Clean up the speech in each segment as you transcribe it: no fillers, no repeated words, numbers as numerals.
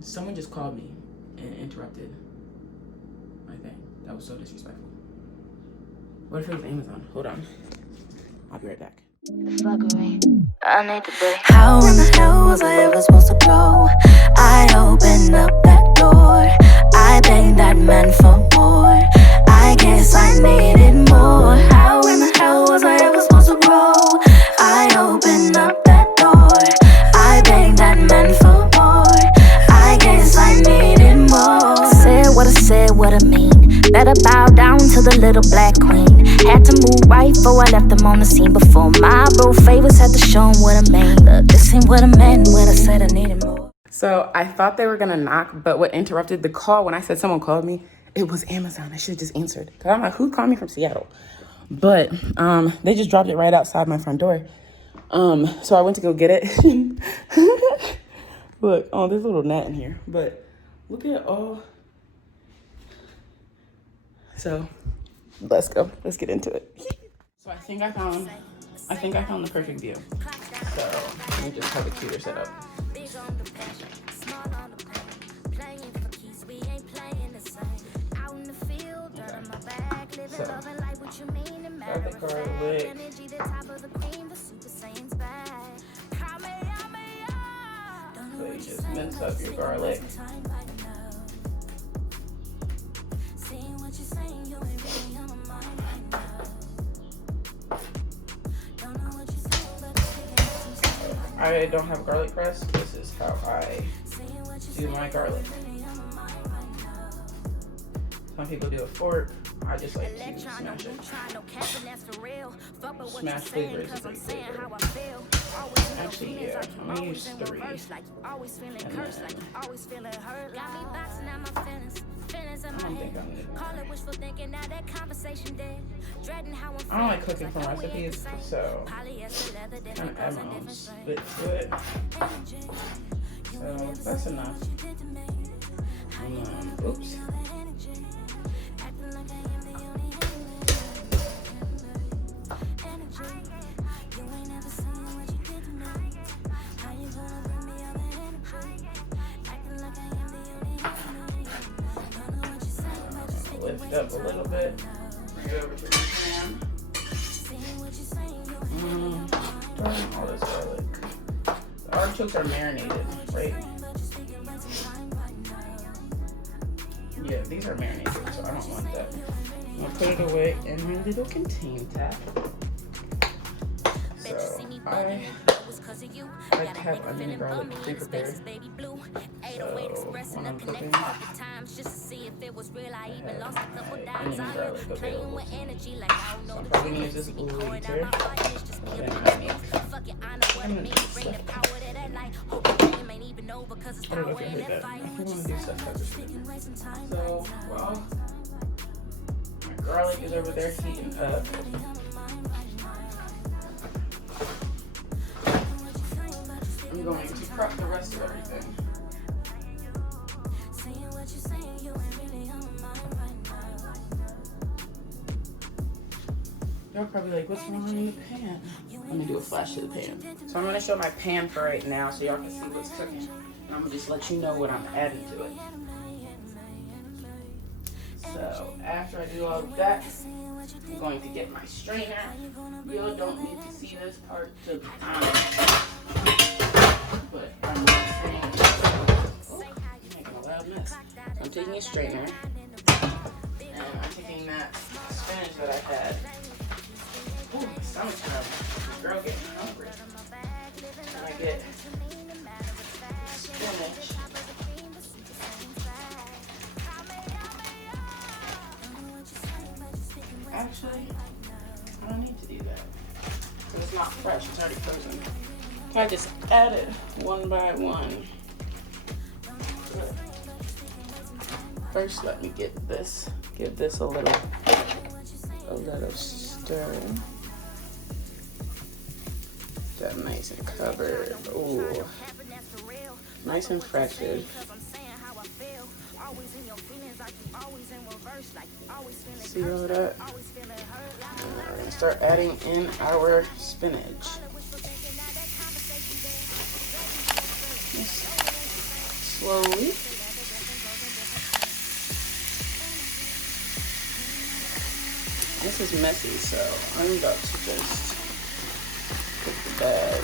Someone just called me and interrupted my thing. That was so disrespectful. What if it was Amazon? Hold on. I'll be right back. I need to be. How in the hell was I ever supposed to grow? I opened up that door. I begged that man for more. I guess I needed more. How in the hell was I ever supposed to grow? I opened up that door. I begged that man for more. I guess I needed more. Said what I mean. Better bow down to the little black queen. Had to move right before I left them on the scene. Before my bro favors had to show him what I mean. Look, this ain't what I meant when I said I needed more. So I thought they were gonna knock, but what interrupted the call when I said someone called me, it was Amazon. I should have just answered. Cause I'm like, who called me from Seattle? But they just dropped it right outside my front door. So I went to go get it. Look, oh, there's a little gnat in here. But look at all. So let's go. Let's get into it. So I think I found the perfect view. So let me just have a cuter setup. So, got the garlic. So you just mince up your garlic. I don't have garlic press. This is how I do my garlic. Some people do a fork. I just like to smash it. Smash flavor is a great flavor. Actually, yeah, I'm gonna use 3. And then, I don't think I'm gonna. I don't like cooking from recipes, so I'm gonna add my own spit to it. So that's enough. Oops. Lift up a little bit. Bring it over to the pan. Darn all this garlic. The artichokes are marinated, right? Yeah, these are marinated, so I don't want that. I'm gonna put it away in my little container. So I like to have onion and garlic pre-prepared. So when I'm cooking, I have onion and garlic available. So I'm probably gonna use this blue later. I'm gonna do stuff. I don't know if you heard that. I think I'm gonna do stuff pepper. So while my garlic is over there heating up, I'm going to prep the rest of everything. Y'all probably like, what's wrong in the pan? Let me do a flash to the pan. So I'm gonna show my pan for right now so y'all can see what's cooking. And I'm gonna just let you know what I'm adding to it. So after I do all of that, I'm going to get my strainer. You don't need to see this part to the time. But I'm saying, oh, you're making a loud mess. I'm taking a strainer, and I'm taking that spinach that I had. Ooh, my stomach's girl getting hungry. And I get spinach. Actually, I don't need to do that. Because it's not fresh, it's already frozen. I just add it one by one. First, let me get this. Give this a little stir. That nice and covered. Ooh, nice and fresh. See all that? And we're gonna start adding in our spinach. slowly. This is messy, so I'm about to just put the bag.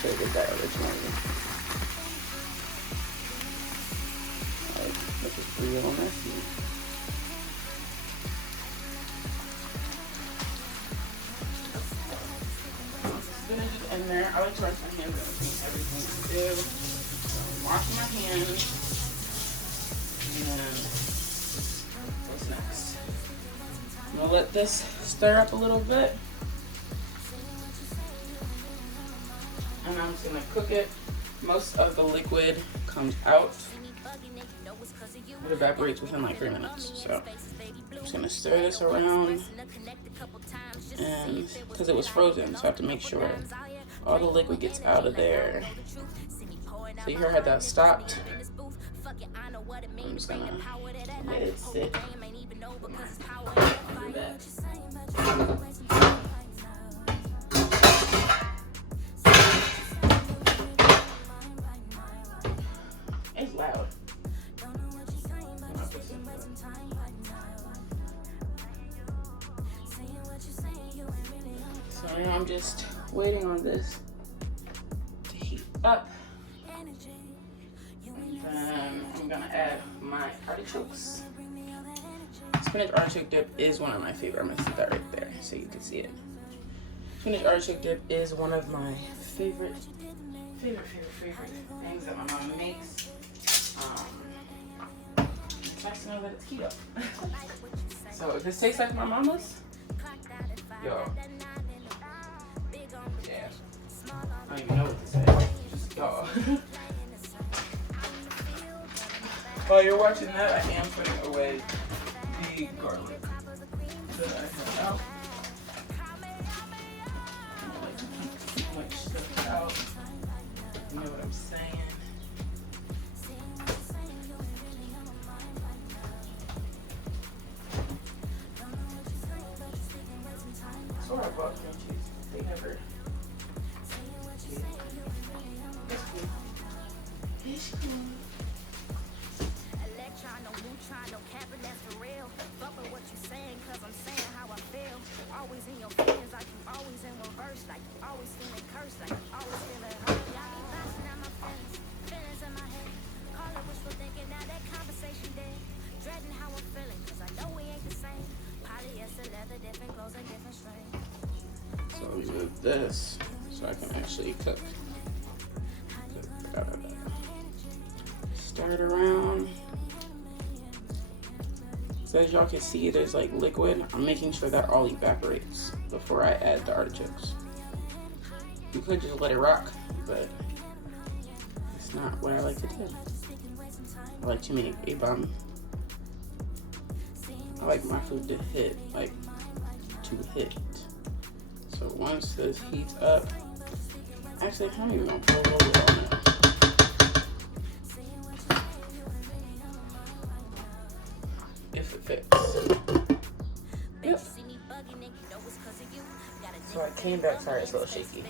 Should have did that originally. Like, this is real messy. Spinach is in there. I like to rinse my hands and clean everything I do. So I'm washing my hands. And what's next? I'm gonna let this stir up a little bit. And I'm just gonna cook it. Most of the liquid comes out. It evaporates within like 3 minutes. So I'm just gonna stir this around. And because it was frozen, so I have to make sure all the liquid gets out of there. So you heard how that stopped. I'm just gonna let it sit. It's loud. So now I'm just waiting on this to heat up. And I'm gonna add my artichokes. Spinach artichoke dip is one of my favorite. I'm gonna set that right there so you can see it. Spinach artichoke dip is one of my favorite things that my mom makes. It's nice to know that it's keto. So if this tastes like my mama's, yo, yeah, I don't even know what to say. Just y'all. While you're watching that, I am putting away the garlic that I have out. I don't like to keep too much stuff out. You know what I'm saying? So I bought cream cheese. They never. It's cool. It's cool. No capping, that's for real. Fuck with what you saying, cause I'm saying how I feel. Always in your feelings, like you always in reverse, like you always feeling cursed, like you always feeling hurt. Y'all be bouncing out my feelings in my head. Call it wishful thinking, now that conversation dead. Dreading how I'm feeling, cause I know we ain't the same. Polyester, leather, different clothes and different strains. So we move this so I can actually cook. Start around. So as y'all can see, there's like liquid. I'm making sure that all evaporates before I add the artichokes. You could just let it rock, but it's not what I like to do. I like to make a bomb. I like my food to hit, like to hit. So once this heats up, actually I'm even gonna pour a little bit on it. If it fits. Yep. So I came back, sorry it's a little shaky.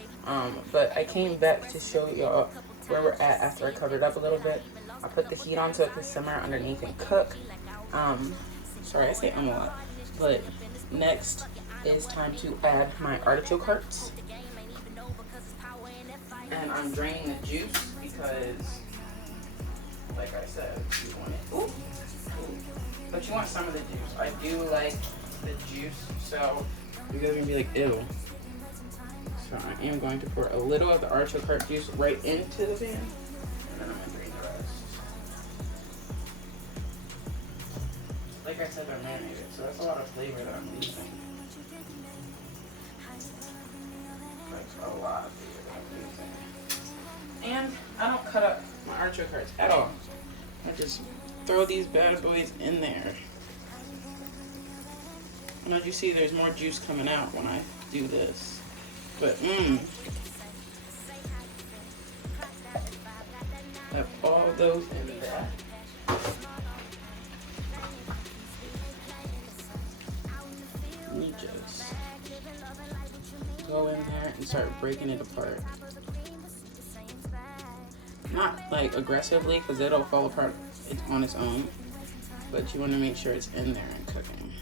But I came back to show y'all where we're at after I covered up a little bit. I put the heat on so it could simmer underneath and cook. Sorry I say a lot. But next is time to add my artichoke hearts. And I'm draining the juice because, like I said, you want it. Ooh. But you want some of the juice. I do like the juice, so you guys are gonna be like, ew. So I am going to pour a little of the artichoke heart juice right into the pan, and then I'm gonna drain the rest. Like I said, they're marinated, so that's a lot of flavor that I'm losing. That's a lot of flavor that I'm losing. And I don't cut up my artichoke hearts at all. I just throw these bad boys in there. And as you see, there's more juice coming out when I do this. But have all those in there. You just go in there and start breaking it apart. not like aggressively because it'll fall apart on its own, but you want to make sure it's in there and cooking.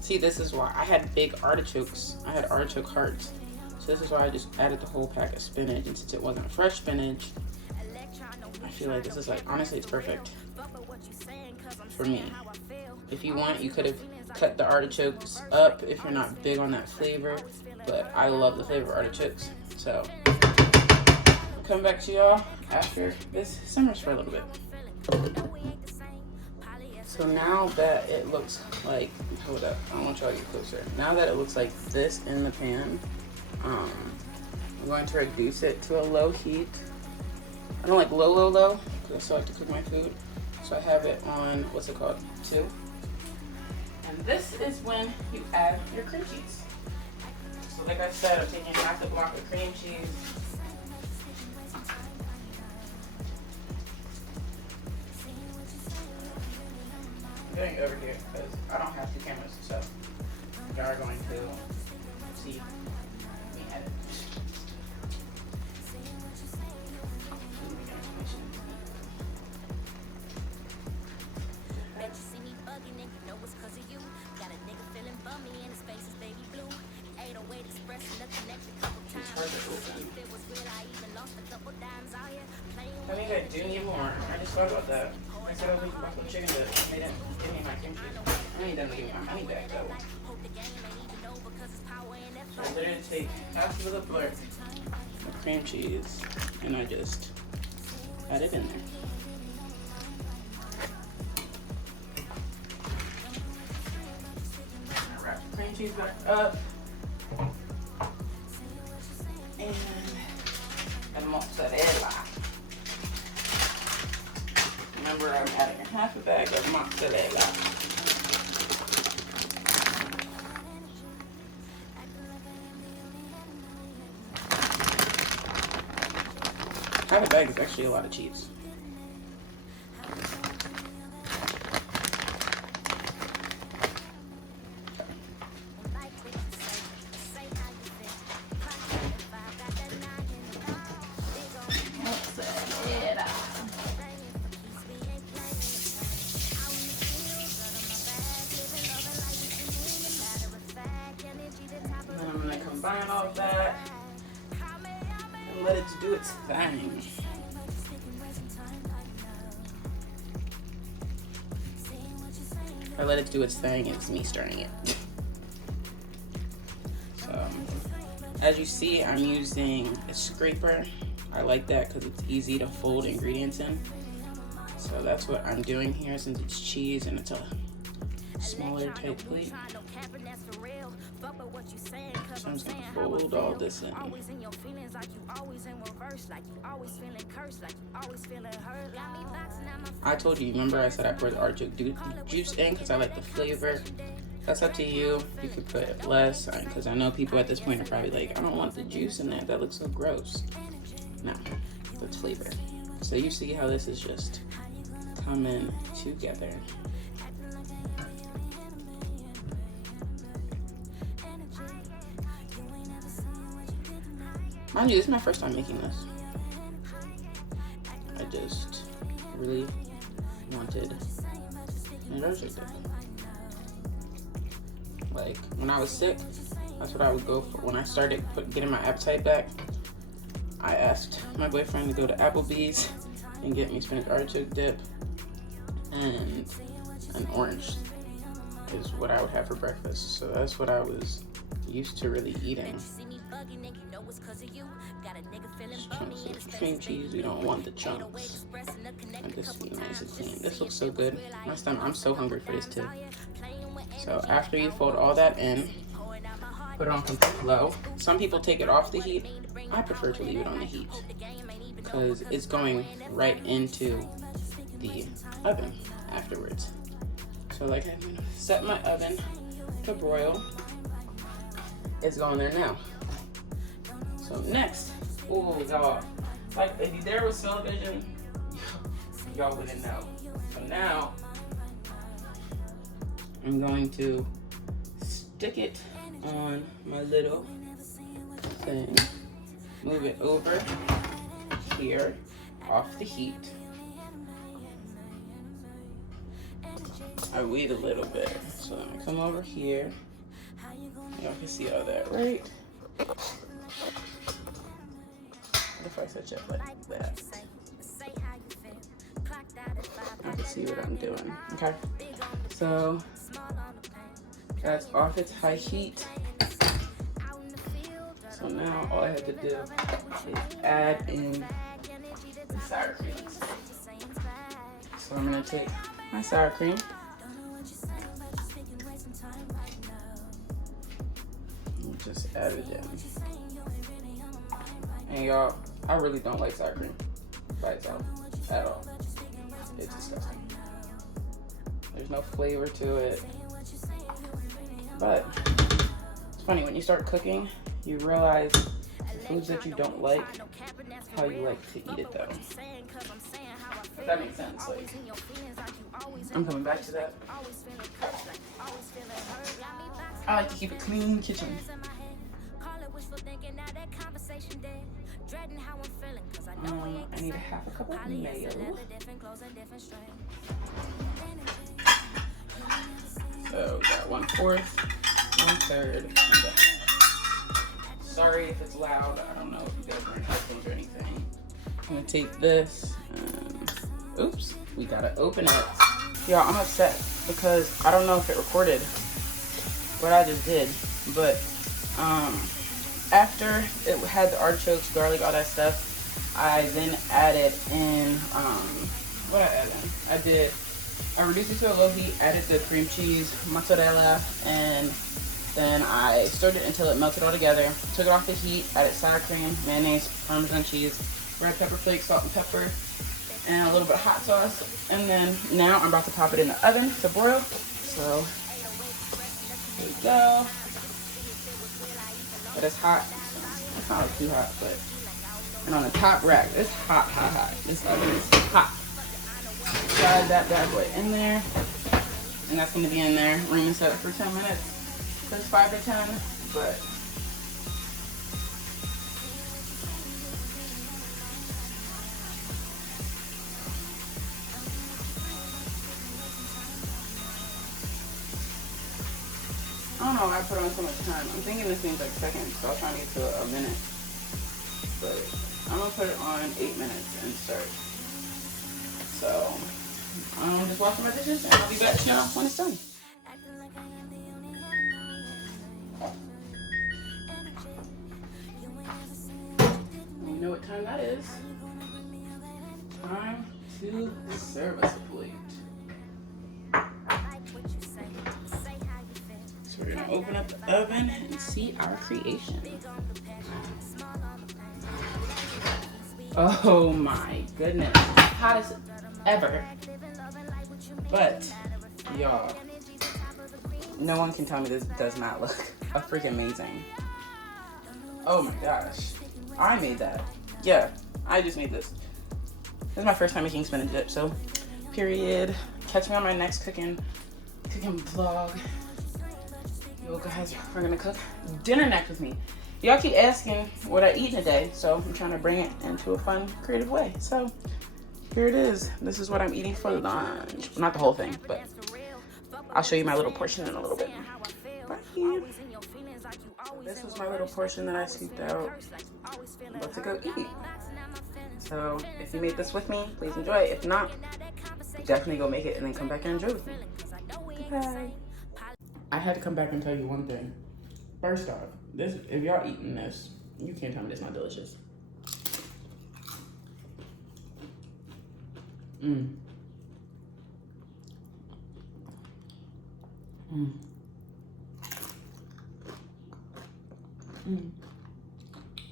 See, this is why I had big artichokes. I had artichoke hearts. So this is why I just added the whole pack of spinach. And since it wasn't fresh spinach, I feel like this is like, honestly, it's perfect for me. If you want, you could have cut the artichokes up if you're not big on that flavor. But I love the flavor of artichokes. So I'll come back to y'all after this simmers for a little bit. So now that it looks like, hold up, I want y'all to get closer. Now that it looks like this in the pan, I'm going to reduce it to a low heat. I don't like low, because I still like to cook my food. So I have it on, what's it called, 2. And this is when you add your cream cheese. So like I said, I'm taking half the block of cream cheese. I'm doing it over here because I don't have 2 cameras, so you are going to see me edit. I think I do need more. I just thought about that. I said I was making buffalo chicken, but they didn't give me my cream cheese. I need them to give me my money back though. So I literally take half of the blood of cream cheese and I just add it in there. I wrap the cream cheese back up and mozzarella. Remember, I'm adding half a bag of mozzarella. Half a bag is actually a lot of cheese. I'm going to combine all of that and let it do its thing. I let it do its thing and it's me stirring it. So, as you see, I'm using a scraper. I like that because it's easy to fold ingredients in. So that's what I'm doing here since it's cheese and it's a smaller type plate. So I'm just gonna fold all this in. I told you, remember I said I poured the artichoke juice in because I like the flavor. That's up to you. You could put less because I know people at this point are probably like, I don't want the juice in there. That looks so gross. No, that's flavor. So you see how this is just coming together. Mind you, this is my first time making this. I just really wanted an artichoke dip. Like, when I was sick, that's what I would go for. When I started getting my appetite back, I asked my boyfriend to go to Applebee's and get me spinach artichoke dip and an orange is what I would have for breakfast. So that's what I was used to really eating. Chunks of cream cheese, we don't want the chunks. And this be nice and clean. This looks so good. Last time, I'm so hungry for this too. So after you fold all that in, put it on complete low. Some people take it off the heat. I prefer to leave it on the heat because it's going right into the oven afterwards. So like I'm gonna set my oven to broil. It's going there now. So next, oh y'all, like if there was television, y'all wouldn't know. So now, I'm going to stick it on my little thing, move it over here off the heat. I wait a little bit, so I'm gonna come over here. Y'all can see all that, right? If I switch it like that, I can see what I'm doing. Okay, so that's off its high heat. So now all I have to do is add in the sour cream. So I'm gonna take my sour cream. And just add it in. And y'all, I really don't like sour cream by itself at all. It's disgusting. There's no flavor to it. But it's funny, when you start cooking, you realize the foods that you don't like, how you like to eat it though. If that makes sense. Like, I'm coming back to that. I like to keep a clean kitchen. I need a half a cup of mayo. So we got 1/4, 1/3. Sorry if it's loud. I don't know if you guys are in headphones or anything. I'm gonna take this and oops, we gotta open it. Y'all, I'm upset because I don't know if it recorded what I just did, but after it had the artichokes, garlic, all that stuff, I then added in what I added in. I reduced it to a low heat, added the cream cheese, mozzarella, and then I stirred it until it melted all together. Took it off the heat, added sour cream, mayonnaise, Parmesan cheese, red pepper flakes, salt and pepper, and a little bit of hot sauce. And then now I'm about to pop it in the oven to broil. So here we go. But it's hot. It's not too hot, but and on the top rack, it's hot, hot, hot. This oven is hot. Slide that bad boy in there, and that's gonna be in there. Room set for 10 minutes. There's 5 to 10, but I don't know why I put on so much time. I'm thinking this seems like seconds, so I'll try to get to a minute. But I'm gonna put it on 8 minutes and start. So I'm just washing my dishes and I'll be back to y'all when it's done. You know what time that is? Time to serve us a plate. So we're gonna open up the oven and see our creation. Oh my goodness, hottest ever. But y'all, no one can tell me this does not look a freaking amazing. Oh my gosh, I made that. Yeah, I just made this. This is my first time making spinach dip, so period. Catch me on my next cooking vlog. You guys are gonna cook dinner next with me. Y'all keep asking what I eat in a day, so I'm trying to bring it into a fun, creative way. So here it is. This is what I'm eating for lunch. Not the whole thing, but I'll show you my little portion in a little bit. Bye. This was my little portion that I scooped out. I'm about to go eat. So if you made this with me, please enjoy it. If not, definitely go make it and then come back and enjoy with me. Goodbye. I had to come back and tell you one thing. First off, this, if y'all eating this, you can't tell me this is not delicious.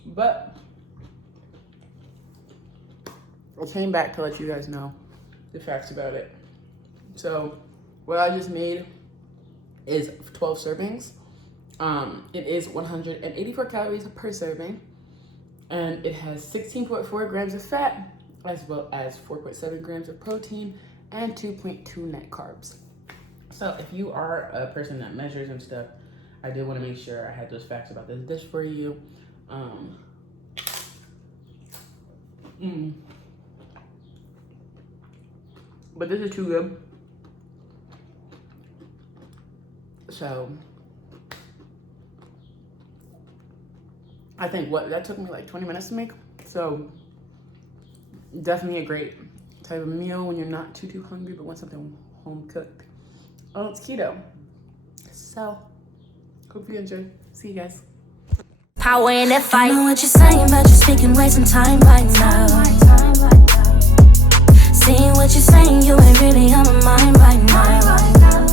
But I came back to let you guys know the facts about it. So what I just made is 12 servings. It is 184 calories per serving, and it has 16.4 grams of fat, as well as 4.7 grams of protein and 2.2 net carbs. So if you are a person that measures and stuff, I did want to make sure I had those facts about this dish for you. But this is too good. So I think that took me like 20 minutes to make. So definitely a great type of meal when you're not too hungry, but want something home cooked. Oh, it's keto. So hope you enjoy. See you guys. Power in that fight. I know what you're saying, but you're speaking wasting time right now. Seeing what you're saying, you ain't really on my mind right now.